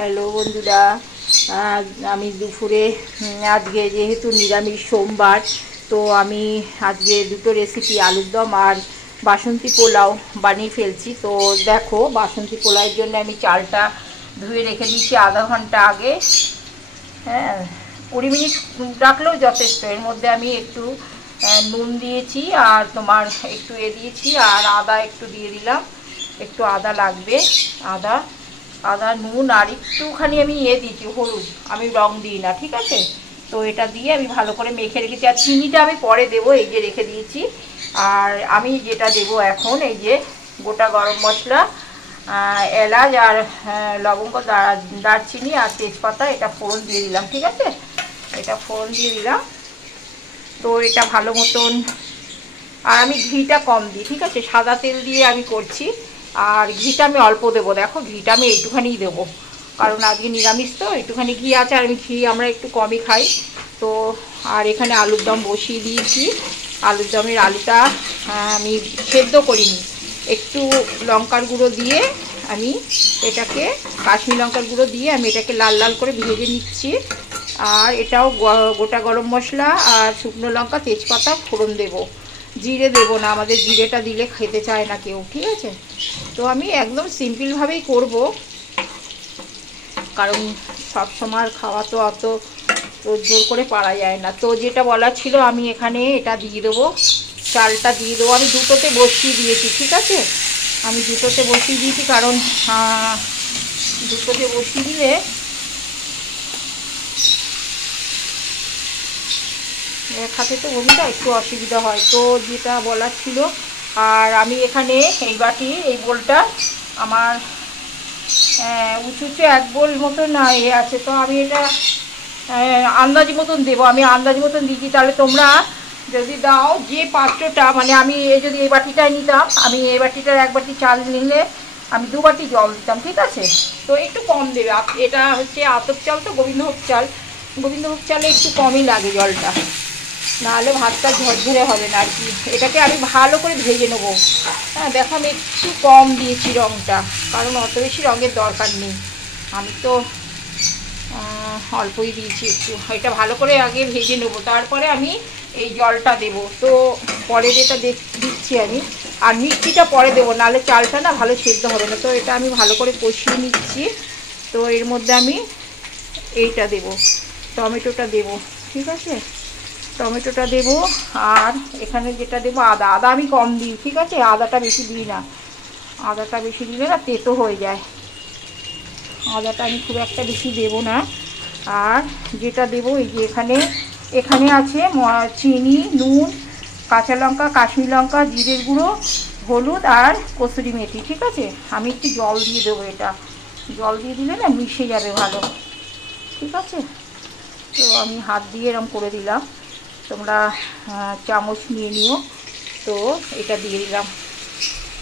Hello বন্ধুরা, আমি দুপুরে আজকে যেহেতু নিরামিষ সোমবার, তো আমি আজকে দুটো রেসিপি আলুর দম আর বাসন্তী পোলাও বানিয়ে ফেলছি। তো দেখো, বাসন্তী পোলাওয়ের জন্য আমি চালটা ধুয়ে রেখে দিয়েছি আধা ঘন্টা আগে। হ্যাঁ, 20 মিনিট রাখলেও যথেষ্ট। এর মধ্যে আমি একটু নুন দিয়েছি আর তোমার একটু দিয়েছি আর আদা একটু দিয়ে দিলাম, একটু আদা লাগবে। আদা আদা নুন আর একটুখানি আমি দিয়েছি হলুদ, আমি রং দিই না, ঠিক আছে। তো এটা দিয়ে আমি ভালো করে মেখে রেখেছি। আর চিনিটা আমি পরে দেবো, এই যে রেখে দিয়েছি। আর আমি যেটা দেবো এখন, এই যে গোটা গরম মশলা, এলাচ আর লবঙ্গ, দারচিনি আর তেজপাতা, এটা ফোড়ন দিয়ে দিলাম, ঠিক আছে। এটা ফোড়ন দিয়ে দিলাম। তো এটা ভালো মতন, আর আমি ঘিটা কম দিই, ঠিক আছে, সাদা তেল দিয়ে আমি করছি। আর ঘিটা আমি অল্প দেবো, দেখো ঘিটা আমি এইটুখানিই দেবো, কারণ আজকে নিরামিষ তো একটুখানি ঘি আছে। আর আমি ঘি আমরা একটু কমই খাই। তো আর এখানে আলুর দম বসিয়ে দিয়েছি। আলুর দমের আলুটা আমি সেদ্ধ করিনি, একটু লঙ্কার গুঁড়ো দিয়ে আমি এটাকে, কাশ্মীর লঙ্কার গুঁড়ো দিয়ে আমি এটাকে লাল লাল করে ভেজে নিচ্ছি। আর এটাও গোটা গরম মশলা আর শুকনো লঙ্কা তেজপাতা ফোড়ন দেবো, জিরে দেবো না, আমাদের জিরেটা দিলে খেতে চায় না কেউ, ঠিক আছে। তো আমি একদম সিম্পলভাবেই করব, কারণ সব সময় খাওয়া তো অত জোর করে পারা যায় না। তো যেটা বলার ছিল, আমি এখানে এটা দিয়ে দেবো, চালটা দিয়ে দেবো। আমি দুটোতে বসিয়ে দিয়েছি, ঠিক আছে। আমি দুটোতে বসিয়ে দিয়েছি, কারণ দুটোতে বসিয়ে দিলে এক হাতে তো বমিটা একটু অসুবিধা হয়। তো যেটা বলার ছিল, আর আমি এখানে এই বাটি, এই বোলটা আমার উঁচু এক বোল মতন আছে। তো আমি এটা আন্দাজি মতন দেবো, আমি আন্দাজি মতন দিচ্ছি। তাহলে তোমরা যদি দাও যে পাত্রটা, মানে আমি যদি এই বাটিটায় নিতাম, আমি এই বাটিটার এক বাটি চাল নিলে আমি 2 বাটি জল দিতাম, ঠিক আছে। তো একটু কম দেবে। এটা হচ্ছে আতপ চাল, তো গোবিন্দভোগ চাল, গোবিন্দভোগ চালে একটু কমই লাগে জলটা, নাহলে ভাতটা ঝরঝরে হবে না আর কি। এটাকে আমি ভালো করে ভেজে নেবো। হ্যাঁ দেখো, আমি একটু কম দিয়েছি রঙটা, কারণ অত বেশি রঙের দরকার নেই, আমি তো অল্পই দিয়েছি একটু। এটা ভালো করে আগে ভেজে নেবো, তারপরে আমি এই জলটা দেব। তো পরে যেটা দিচ্ছি আমি, আর মিষ্টিটা পরে দেবো, নাহলে চালটা না ভালো সেদ্ধ হবে না। তো এটা আমি ভালো করে কষিয়ে নিচ্ছি। তো এর মধ্যে আমি এইটা দেব, টমেটোটা দেব, ঠিক আছে। টমেটোটা দেব। আর এখানে যেটা দেবো, আদা আমি কম দিই, ঠিক আছে, আদাটা বেশি দিই না। আদাটা বেশি দিলে না তেতো হয়ে যায়, আদাটা আমি খুব একটা বেশি দেব না। আর যেটা দেবো, এই যে এখানে আছে চিনি, নুন, কাঁচা লঙ্কা, কাশ্মীর লঙ্কা, জিরের গুঁড়ো, হলুদ আর কসুরি মেথি, ঠিক আছে। আমি একটু জল দিয়ে দেবো, এটা জল দিয়ে দিলে না মিশে যাবে ভালো, ঠিক আছে। তো আমি হাত দিয়ে এরকম করে দিলাম, তোমরা চামচ নিয়ে নিও। তো এটা দিয়ে দিলাম,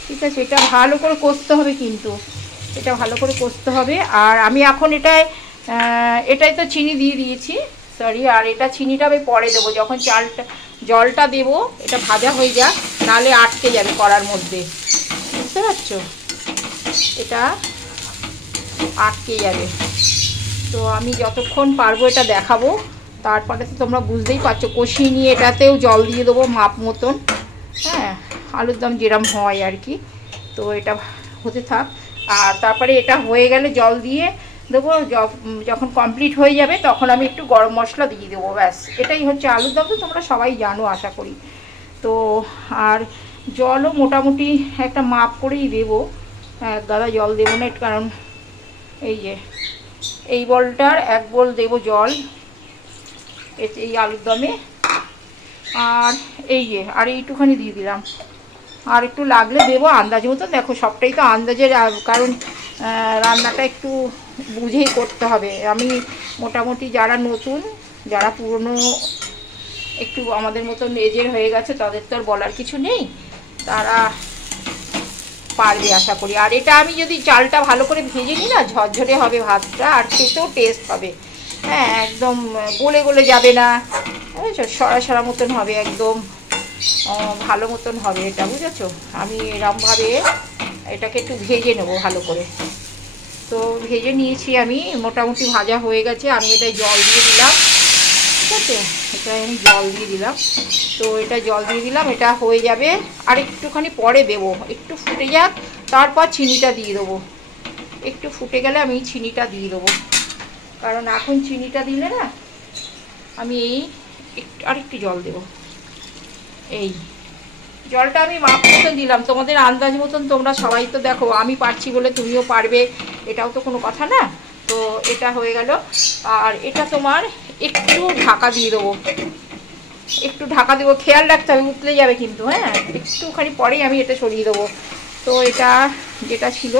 ঠিক আছে। এটা ভালো করে কষতে হবে, কিন্তু এটা ভালো করে কষতে হবে। আর আমি এখন এটাই তো চিনি দিয়ে দিয়েছি, সরি। আর এটা চিনিটা আমি পরে দেবো, যখন জলটা দেবো, এটা ভাজা হয়ে যাক, নাহলে আটকে যাবে কড়ার মধ্যে, বুঝতে পারছো, এটা আটকে যাবে। তো আমি যতক্ষণ পারবো এটা দেখাবো, তারপরে তো তোমরা বুঝতেই পারছো। কষিয়ে নিয়ে এটাতেও জল দিয়ে দেবো মাপ মতন, হ্যাঁ, আলুর দম যেরম হয় আর কি। তো এটা হতে থাক। আর তারপরে এটা হয়ে গেলে জল দিয়ে দেবো, যখন কমপ্লিট হয়ে যাবে তখন আমি একটু গরম মশলা দিয়ে দেবো, ব্যাস। এটাই হচ্ছে আলুর দম, তো তোমরা সবাই জানো আশা করি। তো আর জলও মোটামুটি একটা মাপ করেই দেবো, গাদা জল দেবো না, কারণ এই যে এই বলটার 1 বোল দেবো জল এই আলুর দমে। আর এই যে আর এইটুখানি দিয়ে দিলাম, আর একটু লাগলে দেবো আন্দাজ মতো। দেখো সবটাই তো আন্দাজের, কারণ রান্নাটা একটু বুঝেই করতে হবে। আমি মোটামুটি যারা নতুন, যারা পুরনো একটু আমাদের মতন এজের হয়ে গেছে, তাদের তো আর বলার কিছু নেই, তারা পারবে আশা করি। আর এটা আমি যদি চালটা ভালো করে ভেজে নিই না, ঝরঝরে হবে ভাতটা, আর খেতেও টেস্ট হবে। হ্যাঁ, একদম গলে গলে যাবে না, বুঝেছো, সরা সরা মতন হবে, একদম ভালো মতন হবে এটা, বুঝেছো। আমি এরমভাবে এটাকে একটু ভেজে নেবো ভালো করে। তো ভেজে নিয়েছি আমি, মোটামুটি ভাজা হয়ে গেছে। আমি এটা জল দিয়ে দিলাম, ঠিক আছে, এটা আমি জল দিয়ে দিলাম। তো এটা জল দিয়ে দিলাম, এটা হয়ে যাবে। আর একটুখানি পরে দেবো, একটু ফুটে যাক, তারপর চিনিটা দিয়ে দেবো। একটু ফুটে গেলে আমি চিনিটা দিয়ে দেবো, কারণ এখন চিনিটা দিলে না আমি এই একটু আরেকটু জল দেবো। এই জলটা আমি মাপ মতন দিলাম, তোমাদের আন্দাজ মতন। তোমরা সবাই তো দেখো আমি পারছি বলে তুমিও পারবে, এটাও তো কোনো কথা না। তো এটা হয়ে গেল। আর এটা তোমার একটু ঢাকা দিয়ে দেবো, একটু ঢাকা দেবো, খেয়াল রাখতে হবে, উতলে যাবে কিন্তু। হ্যাঁ, একটুখানি পরেই আমি এটা সরিয়ে দেবো। তো এটা যেটা ছিল,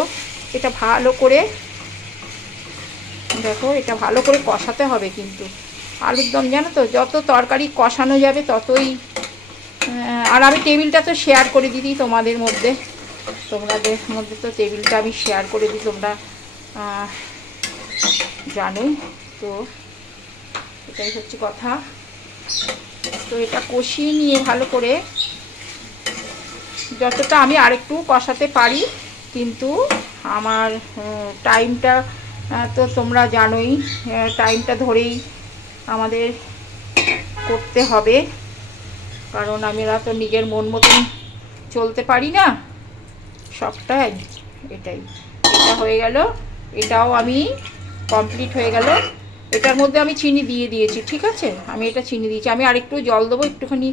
এটা ভালো করে দেখো, এটা ভালো করে কষাতে হবে কিন্তু। আলুর দম জানো তো, যত তরকারি কষানো যাবে ততই। আর আমি টেবিলটা তো শেয়ার করে দিই তোমাদের মধ্যে, তোমাদের মধ্যে তো টেবিলটা আমি শেয়ার করে দিই, তোমরা জানোই তো। এটাই হচ্ছে কথা। তো এটা কষিয়ে নিয়ে ভালো করে, যতটা আমি আরেকটু কষাতে পারি, কিন্তু আমার টাইমটা তো তোমরা জানোই, টাইমটা ধরেই আমাদের করতে হবে, কারণ আমরা তো নিজের মন মতন চলতে পারি না সবটাই। এটাই, এটা হয়ে গেল, এটাও আমি কমপ্লিট হয়ে গেল। এটার মধ্যে আমি চিনি দিয়ে দিয়েছি, ঠিক আছে, আমি এটা চিনি দিয়েছি। আমি আরেকটু জল দেবো, একটুখানি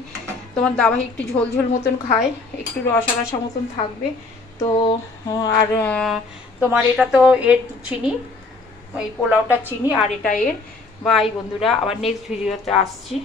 তোমার দাবাই একটু ঝোল ঝোল মতন খায়, একটু রসা রসা মতন থাকবে। তো আর তোমার এটা তো এর চিনি, ওই পোলাওটার চিনি, আর এটা এর। বাই বন্ধুরা, আবার নেক্সট ভিডিওতে আসছি।